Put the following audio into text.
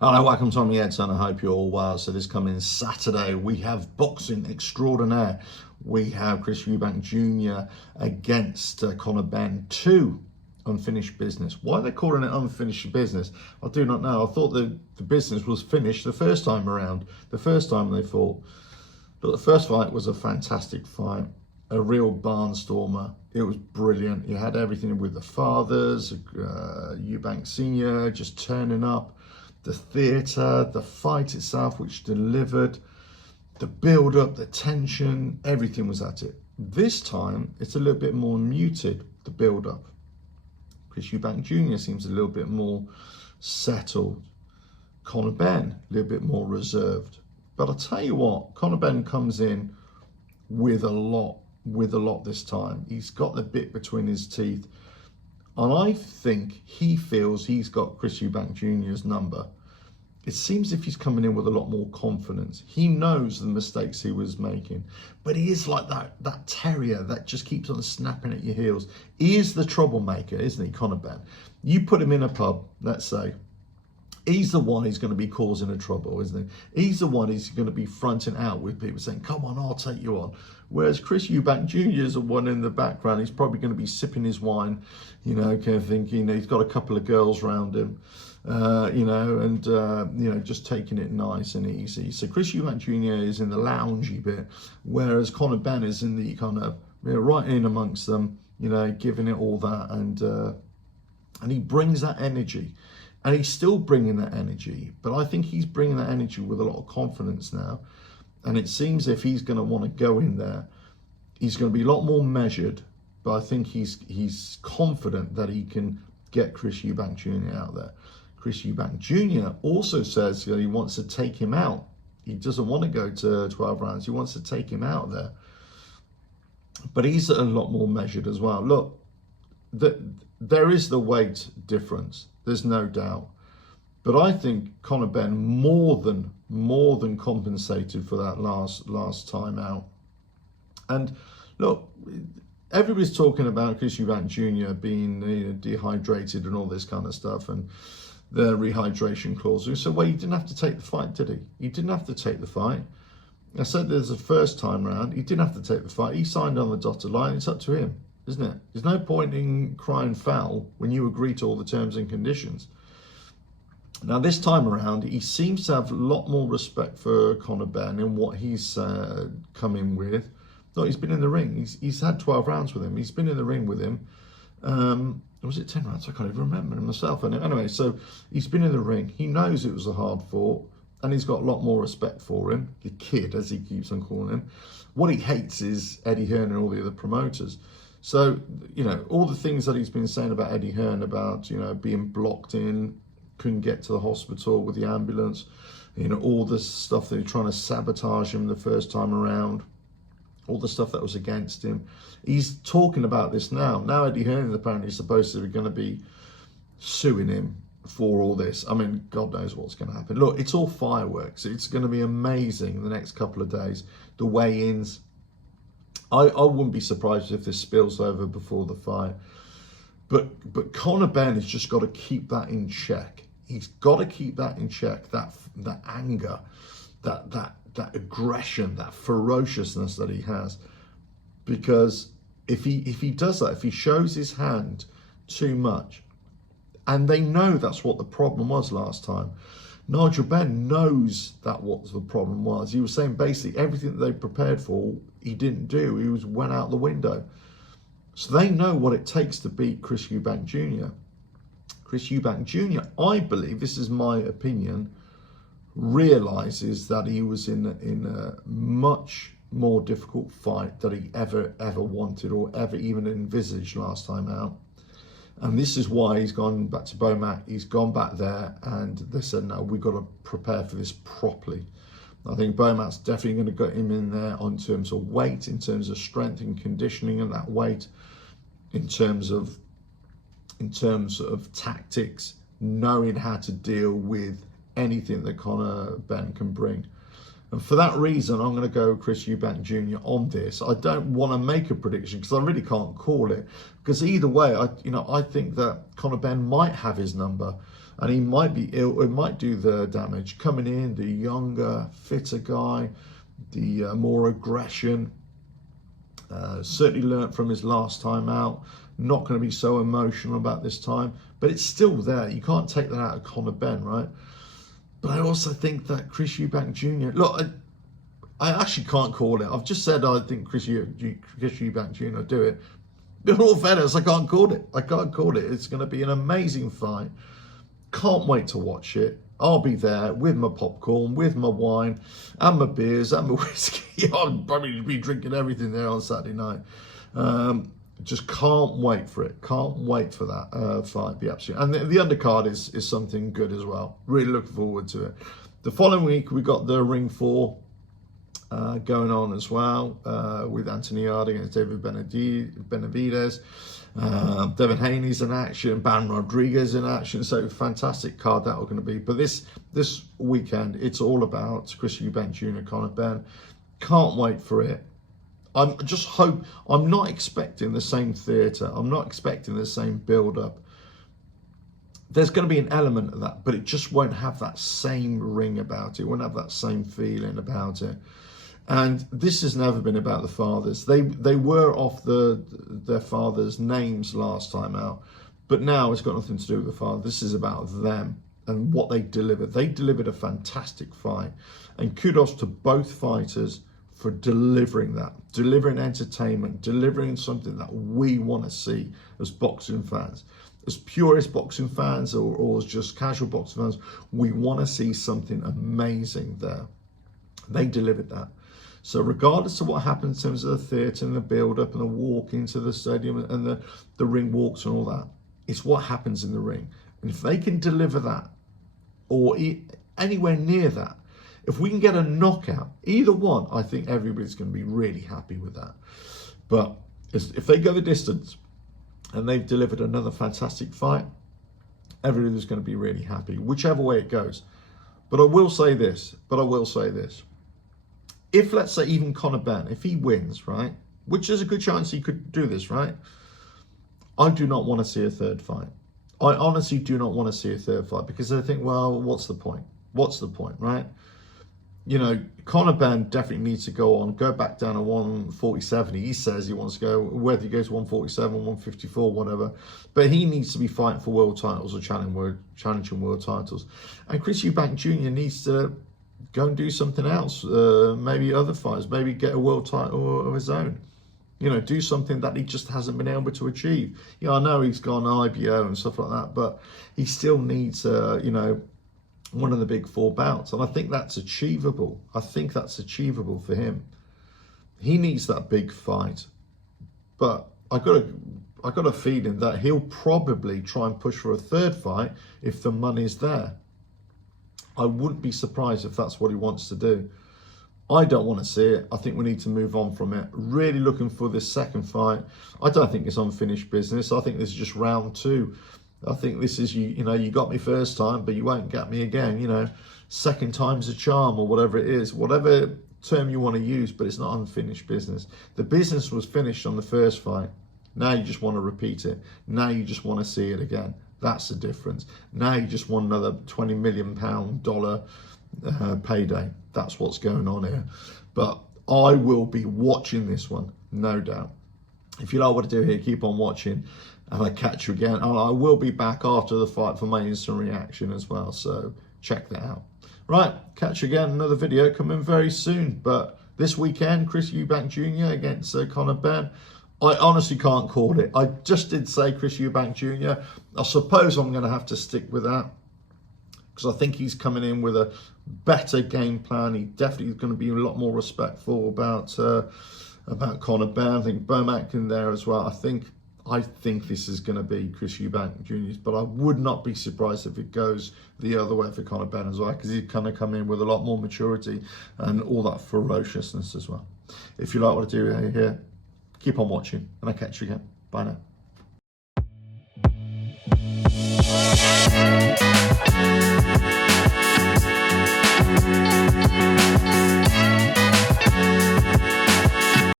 Hello, welcome to Tommy Edson. I hope you're all well. So this coming Saturday, we have boxing extraordinaire. We have Chris Eubank Jr. against Conor Benn. Two unfinished business. Why they're calling it unfinished business, I do not know. I thought the business was finished the first time around. The first time they fought. But the first fight was a fantastic fight. A real barnstormer. It was brilliant. You had everything with the fathers, Eubank Sr. just turning up, the theatre, the fight itself, which delivered, the build-up, the tension, everything was at it. This time, it's a little bit more muted, the build-up. Chris Eubank Jr. seems a little bit more settled. Conor Benn, a little bit more reserved. But I'll tell you what, Conor Benn comes in with a lot this time. He's got the bit between his teeth. And I think he feels he's got Chris Eubank Jr.'s number. It seems as if he's coming in with a lot more confidence. He knows the mistakes he was making. But he is like that terrier that just keeps on snapping at your heels. He is the troublemaker, isn't he, Conor Benn? You put him in a pub, let's say, he's the one who's going to be causing the trouble, isn't he? He's the one who's going to be fronting out with people saying, come on, I'll take you on. Whereas Chris Eubank Jr. is the one in the background. He's probably going to be sipping his wine, kind of thinking he's got a couple of girls around him, just taking it nice and easy. So Chris Eubank Jr. is in the loungy bit, whereas Conor Benn is in the kind of, right in amongst them, giving it all that. And he brings that energy. And he's still bringing that energy, but I think he's bringing that energy with a lot of confidence now. And it seems if he's going to want to go in there, he's going to be a lot more measured, but I think he's confident that he can get Chris Eubank Jr. out there. Chris Eubank Jr. also says he wants to take him out. He doesn't want to go to 12 rounds. He wants to take him out there. But he's a lot more measured as well. Look, there is the weight difference. There's no doubt. But I think Conor Benn more than compensated for that last time out. And look, everybody's talking about Chris Eubank Jr. being dehydrated and all this kind of stuff and the rehydration clause. So, well, he didn't have to take the fight, did he? He didn't have to take the fight. I said there's a first time round. He didn't have to take the fight. He signed on the dotted line. It's up to him, isn't it? There's no point in crying foul when you agree to all the terms and conditions. Now, this time around, he seems to have a lot more respect for Conor Benn and what he's come in with. Look, he's been in the ring. He's had 12 rounds with him. He's been in the ring with him. Was it 10 rounds? I can't even remember myself. Anyway, so he's been in the ring. He knows it was a hard fought. And he's got a lot more respect for him, the kid, as he keeps on calling him. What he hates is Eddie Hearn and all the other promoters. So, all the things that he's been saying about Eddie Hearn, about, being blocked in, couldn't get to the hospital with the ambulance, all the stuff that they're trying to sabotage him the first time around, all the stuff that was against him. He's talking about this now. Now Eddie Hearn apparently is supposed to be going to be suing him for all this. I mean, God knows what's going to happen. Look, it's all fireworks. It's going to be amazing the next couple of days. The weigh-ins. I wouldn't be surprised if this spills over before the fight. But Conor Benn has just got to keep that in check. He's got to keep that in check. That anger, that aggression, that ferociousness that he has. Because if he does that, if he shows his hand too much, and they know that's what the problem was last time. Nigel Benn knows that what the problem was. He was saying basically everything that they prepared for, he didn't do. He went out the window. So they know what it takes to beat Chris Eubank Jr. Chris Eubank Jr., I believe, this is my opinion, realises that he was in a much more difficult fight that he ever wanted or ever even envisaged last time out. And this is why he's gone back to Beaumac. He's gone back there and they said, no, we've got to prepare for this properly. I think Beaumac's definitely going to get him in there on terms of weight, in terms of strength and conditioning and that weight, in terms of tactics, knowing how to deal with anything that Conor Benn can bring. And for that reason, I'm going to go Chris Eubank Jr. on this. I don't want to make a prediction because I really can't call it. Because either way, I think that Conor Benn might have his number, and he might be ill. It might do the damage coming in. The younger, fitter guy, the more aggression. Certainly learnt from his last time out. Not going to be so emotional about this time, but it's still there. You can't take that out of Conor Benn, right? But I also think that Chris Eubank Jr. Look, I actually can't call it. I've just said I think Chris Eubank Jr. do it. But in all fairness, I can't call it. I can't call it. It's going to be an amazing fight. Can't wait to watch it. I'll be there with my popcorn, with my wine, and my beers, and my whiskey. I'll probably be drinking everything there on Saturday night. Just can't wait for it. Can't wait for that fight. Be absolutely. And the undercard is something good as well. Really looking forward to it. The following week we got the Ring 4 going on as well with Anthony Yarde against David Benavidez. Devin Haney's in action, Ban Rodriguez in action. So fantastic card that we're going to be. But this weekend, it's all about Chris Eubank Jr., Conor Benn. Can't wait for it. I'm not expecting the same theatre. I'm not expecting the same build-up. There's going to be an element of that, but it just won't have that same ring about it. It won't have that same feeling about it. And this has never been about the fathers. They were off their fathers' names last time out, but now it's got nothing to do with the father. This is about them and what they delivered. They delivered a fantastic fight, and kudos to both fighters for delivering that, delivering entertainment, delivering something that we want to see as boxing fans. As purist boxing fans or as just casual boxing fans, we want to see something amazing there. They delivered that. So regardless of what happens in terms of the theatre and the build-up and the walk into the stadium and the ring walks and all that, it's what happens in the ring. And if they can deliver that, or anywhere near that, if we can get a knockout, either one, I think everybody's going to be really happy with that. But if they go the distance and they've delivered another fantastic fight, everybody's going to be really happy, whichever way it goes. But I will say this, If, let's say, even Conor Benn, if he wins, right, which there's a good chance he could do this, right, I do not want to see a third fight. I honestly do not want to see a third fight because I think, well, what's the point? What's the point, right? You know, Conor Benn definitely needs to go back down to 147. He says he wants to go, whether he goes 147, 154, whatever. But he needs to be fighting for world titles or challenging world titles. And Chris Eubank Jr. needs to go and do something else. Maybe other fights, maybe get a world title of his own. You know, do something that he just hasn't been able to achieve. You know, I know he's gone IBO and stuff like that, but he still needs, you know, one of the big 4 bouts, and I think that's achievable. I think that's achievable for him. He needs that big fight, but I got a feeling that he'll probably try and push for a third fight if the money's there. I wouldn't be surprised if that's what he wants to do. I don't want to see it. I think we need to move on from it. Really looking for this second fight. I don't think it's unfinished business. I think this is just round 2. I think this is, you know, you got me first time, but you won't get me again. You know, second time's a charm or whatever it is, whatever term you want to use, but it's not unfinished business. The business was finished on the first fight. Now you just want to repeat it. Now you just want to see it again. That's the difference. Now you just want another $20 million payday. That's what's going on here. But I will be watching this one, no doubt. If you like what I do here, keep on watching. And I catch you again. And I will be back after the fight for my instant reaction as well. So check that out. Right, catch you again. Another video coming very soon. But this weekend, Chris Eubank Jr. against Conor Benn. I honestly can't call it. I just did say Chris Eubank Jr. I suppose I'm going to have to stick with that, because I think he's coming in with a better game plan. He definitely is going to be a lot more respectful about Conor Benn. I think Bomac in there as well. I think this is going to be Chris Eubank Jr., but I would not be surprised if it goes the other way for Conor Benn as well, because he's going to come in with a lot more maturity and all that ferociousness as well. If you like what I do here, keep on watching, and I'll catch you again. Bye now.